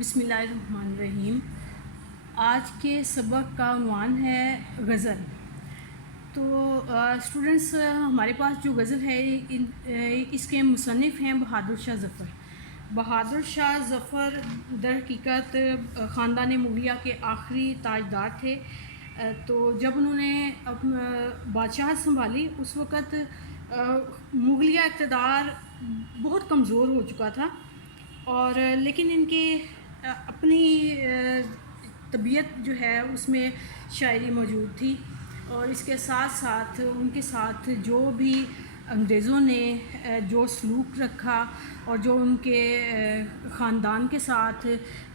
بسم اللہ الرحمن الرحیم۔ آج کے سبق کا عنوان ہے غزل۔ تو اسٹوڈنٹس، ہمارے پاس جو غزل ہے اس کے مصنف ہیں بہادر شاہ ظفر۔ بہادر شاہ ظفر در حقیقت خاندان مغلیہ کے آخری تاجدار تھے۔ تو جب انہوں نے بادشاہت سنبھالی اس وقت مغلیہ اقتدار بہت کمزور ہو چکا تھا، اور لیکن ان کے اپنی طبیعت جو ہے اس میں شاعری موجود تھی، اور اس کے ساتھ ساتھ ان کے ساتھ جو بھی انگریزوں نے جو سلوک رکھا اور جو ان کے خاندان کے ساتھ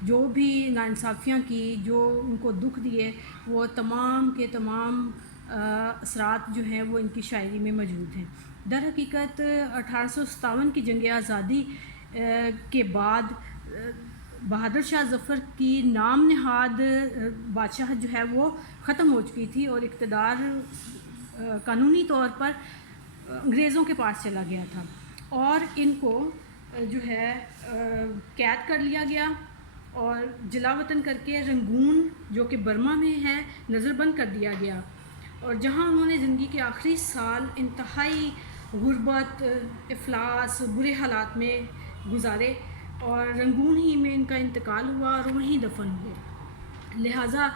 جو بھی ناانصافیاں کی، جو ان کو دکھ دیے، وہ تمام کے تمام اثرات جو ہیں وہ ان کی شاعری میں موجود ہیں۔ در حقیقت 1857 کی جنگ آزادی کے بعد بہادر شاہ ظفر کی نام نہاد بادشاہت جو ہے وہ ختم ہو چکی تھی، اور اقتدار قانونی طور پر انگریزوں کے پاس چلا گیا تھا، اور ان کو جو ہے قید کر لیا گیا اور جلا وطن کر کے رنگون جو کہ برما میں ہے نظر بند کر دیا گیا، اور جہاں انہوں نے زندگی کے آخری سال انتہائی غربت، افلاس، برے حالات میں گزارے، اور رنگون ہی میں ان کا انتقال ہوا اور وہیں دفن ہوئے۔ لہٰذا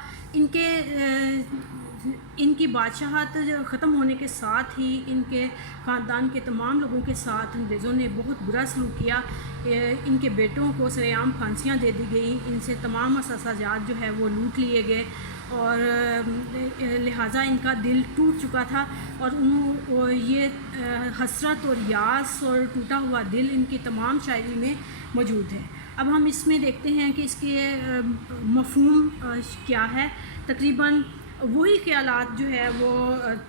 ان کی بادشاہت ختم ہونے کے ساتھ ہی ان کے خاندان کے تمام لوگوں کے ساتھ انگریزوں نے بہت برا سلوک کیا۔ ان کے بیٹوں کو سرِ عام پھانسیاں دے دی گئیں، ان سے تمام اثاثات جو ہے وہ لوٹ لیے گئے، اور لہٰذا ان کا دل ٹوٹ چکا تھا، اور یہ حسرت اور یاس اور ٹوٹا ہوا دل ان کی تمام شاعری میں موجود ہے۔ اب ہم اس میں دیکھتے ہیں کہ اس کے مفہوم کیا ہے۔ تقریباً وہی خیالات جو ہے وہ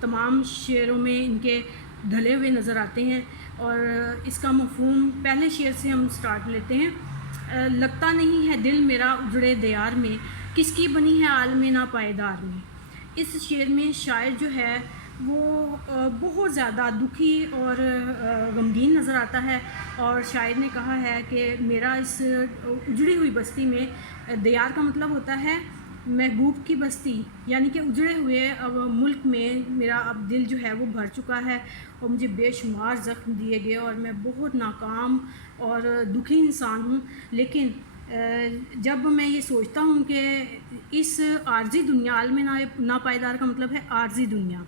تمام شعروں میں ان کے ڈھلے ہوئے نظر آتے ہیں، اور اس کا مفہوم پہلے شعر سے ہم سٹارٹ لیتے ہیں۔ لگتا نہیں ہے دل میرا اجڑے دیار میں، کس کی بنی ہے عالم ناپائیدار میں۔ اس شعر میں شاعر جو ہے وہ بہت زیادہ دکھی اور غمگین نظر آتا ہے، اور شاعر نے کہا ہے کہ میرا اس اجڑی ہوئی بستی میں، دیار کا مطلب ہوتا ہے محبوب کی بستی، یعنی کہ اجڑے ہوئے ملک میں میرا اب دل جو ہے وہ بھر چکا ہے، اور مجھے بے شمار زخم دیے گئے، اور میں بہت ناکام اور دکھی انسان ہوں۔ لیکن جب میں یہ سوچتا ہوں کہ اس عارضی دنیا، عالم ناپائیدار کا مطلب ہے عارضی دنیا،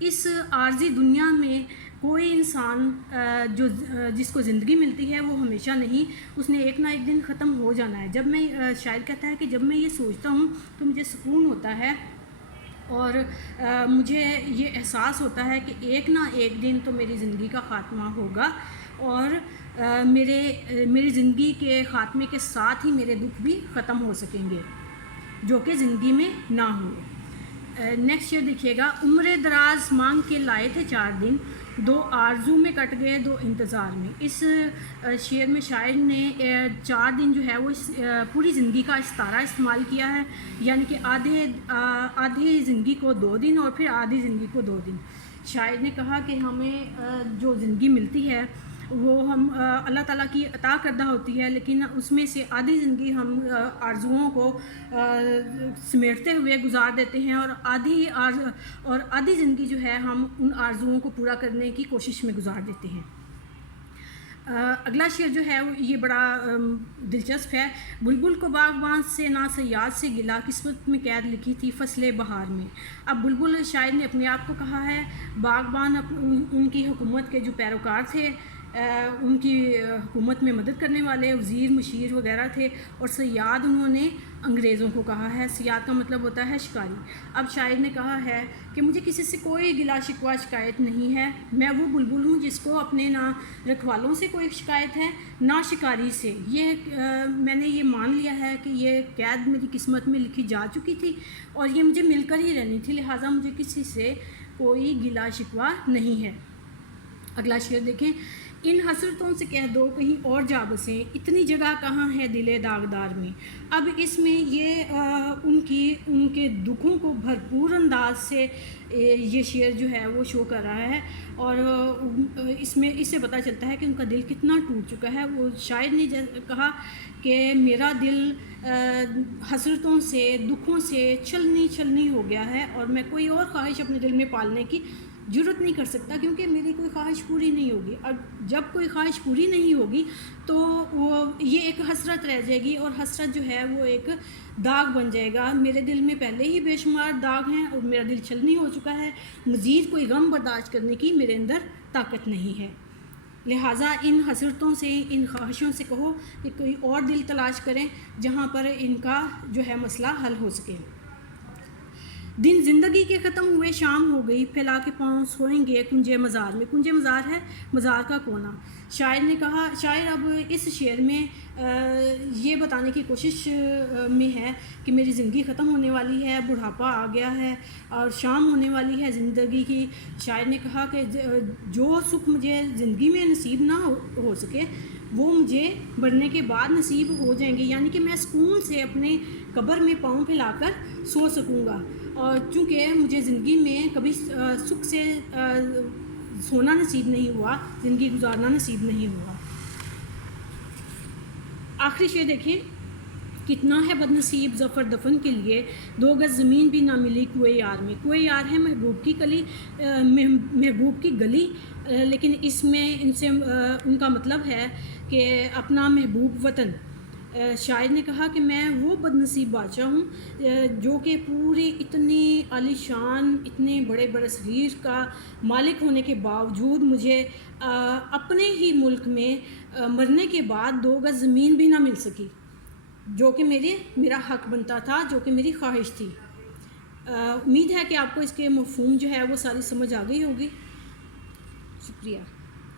اس عارضی دنیا میں کوئی انسان جس کو زندگی ملتی ہے وہ ہمیشہ نہیں، اس نے ایک نہ ایک دن ختم ہو جانا ہے۔ جب میں شاعر کہتا ہے کہ جب میں یہ سوچتا ہوں تو مجھے سکون ہوتا ہے، اور مجھے یہ احساس ہوتا ہے کہ ایک نہ ایک دن تو میری زندگی کا خاتمہ ہوگا، اور میری زندگی کے خاتمے کے ساتھ ہی میرے دکھ بھی ختم ہو سکیں گے جو کہ زندگی میں نہ ہوئے۔ نیکسٹ شعر دیکھیے گا۔ عمر دراز مانگ کے لائے تھے 4 دن، 2 آرزو میں کٹ گئے 2 انتظار میں۔ اس شعر میں شاعر نے 4 دن جو ہے وہ پوری زندگی کا استعارہ استعمال کیا ہے، یعنی کہ آدھی زندگی کو 2 دن اور پھر آدھی زندگی کو 2 دن۔ شاعر نے کہا کہ ہمیں جو زندگی ملتی ہے وہ ہم اللہ تعالیٰ کی عطا کردہ ہوتی ہے، لیکن اس میں سے آدھی زندگی ہم آرزوؤں کو سمیٹتے ہوئے گزار دیتے ہیں، اور آدھی زندگی جو ہے ہم ان آرزوؤں کو پورا کرنے کی کوشش میں گزار دیتے ہیں۔ اگلا شعر جو ہے یہ بڑا دلچسپ ہے۔ بلبل کو باغباں سے نہ صیاد سے گلا، قسمت میں قید لکھی تھی فصل بہار میں۔ اب بلبل شاعر نے اپنے آپ کو کہا ہے، باغبان ان کی حکومت کے جو پیروکار تھے، ان کی حکومت میں مدد کرنے والے وزیر مشیر وغیرہ تھے، اور صیاد انہوں نے انگریزوں کو کہا ہے۔ صیاد کا مطلب ہوتا ہے شکاری۔ اب شاعر نے کہا ہے کہ مجھے کسی سے کوئی گلا شکوہ شکایت نہیں ہے، میں وہ بلبل ہوں جس کو اپنے نہ رکھوالوں سے کوئی شکایت ہے نہ شکاری سے۔ میں نے یہ مان لیا ہے کہ یہ قید میری قسمت میں لکھی جا چکی تھی، اور یہ مجھے مل کر ہی رہنی تھی، لہٰذا مجھے کسی سے کوئی گلا شکوہ نہیں ہے۔ اگلا شعر دیکھیں۔ ان حسرتوں سے کہہ دو کہیں اور جا بسیں، اتنی جگہ کہاں ہے دل داغدار میں۔ اب اس میں یہ ان کے دکھوں کو بھرپور انداز سے یہ شعر جو ہے وہ شو کر رہا ہے، اور اس سے پتہ چلتا ہے کہ ان کا دل کتنا ٹوٹ چکا ہے۔ وہ شاعر نے کہا کہ میرا دل حسرتوں سے، دکھوں سے چھلنی ہو گیا ہے، اور میں کوئی اور خواہش اپنے دل میں پالنے کی جرت نہیں کر سکتا، کیونکہ میری کوئی خواہش پوری نہیں ہوگی، اور جب کوئی خواہش پوری نہیں ہوگی تو یہ ایک حسرت رہ جائے گی، اور حسرت جو ہے وہ ایک داغ بن جائے گا۔ میرے دل میں پہلے ہی بے شمار داغ ہیں، اور میرا دل چھلنی ہو چکا ہے، مزید کوئی غم برداشت کرنے کی میرے اندر طاقت نہیں ہے۔ لہٰذا ان حسرتوں سے، ان خواہشوں سے کہو کہ کوئی اور دل تلاش کریں جہاں پر ان کا جو ہے مسئلہ حل ہو سکے۔ دن زندگی کے ختم ہوئے، شام ہو گئی، پھیلا کے پاؤں سوئیں گے کنجے مزار میں۔ کنجے مزار ہے مزار کا کونا۔ شاعر نے کہا، شاعر اب اس شعر میں یہ بتانے کی کوشش میں ہے کہ میری زندگی ختم ہونے والی ہے، بڑھاپا آ گیا ہے اور شام ہونے والی ہے زندگی کی۔ شاعر نے کہا کہ جو سکھ مجھے زندگی میں نصیب نہ ہو سکے وہ مجھے مرنے کے بعد نصیب ہو جائیں گے، یعنی کہ میں سکون سے اپنے قبر میں پاؤں پھیلا کر سو سکوں گا، اور چونکہ مجھے زندگی میں کبھی سکھ سے سونا نصیب نہیں ہوا، زندگی گزارنا نصیب نہیں ہوا۔ آخری شعر دیکھیں، کتنا ہے بد نصیب ظفر دفن کے لیے، 2 گز زمین بھی نہ ملی کوئے یار میں۔ کوئے یار ہے محبوب کی گلی، لیکن اس میں ان کا مطلب ہے کہ اپنا محبوب وطن۔ شاعر نے کہا کہ میں وہ بد نصیب بادشاہ ہوں جو کہ پوری اتنی عالی شان، اتنے بڑے برصغیر کا مالک ہونے کے باوجود مجھے اپنے ہی ملک میں مرنے کے بعد 2 گز زمین بھی نہ مل سکی، جو کہ میرا حق بنتا تھا، جو کہ میری خواہش تھی۔ امید ہے کہ آپ کو اس کے مفہوم جو ہے وہ ساری سمجھ آ گئی ہوگی۔ شکریہ۔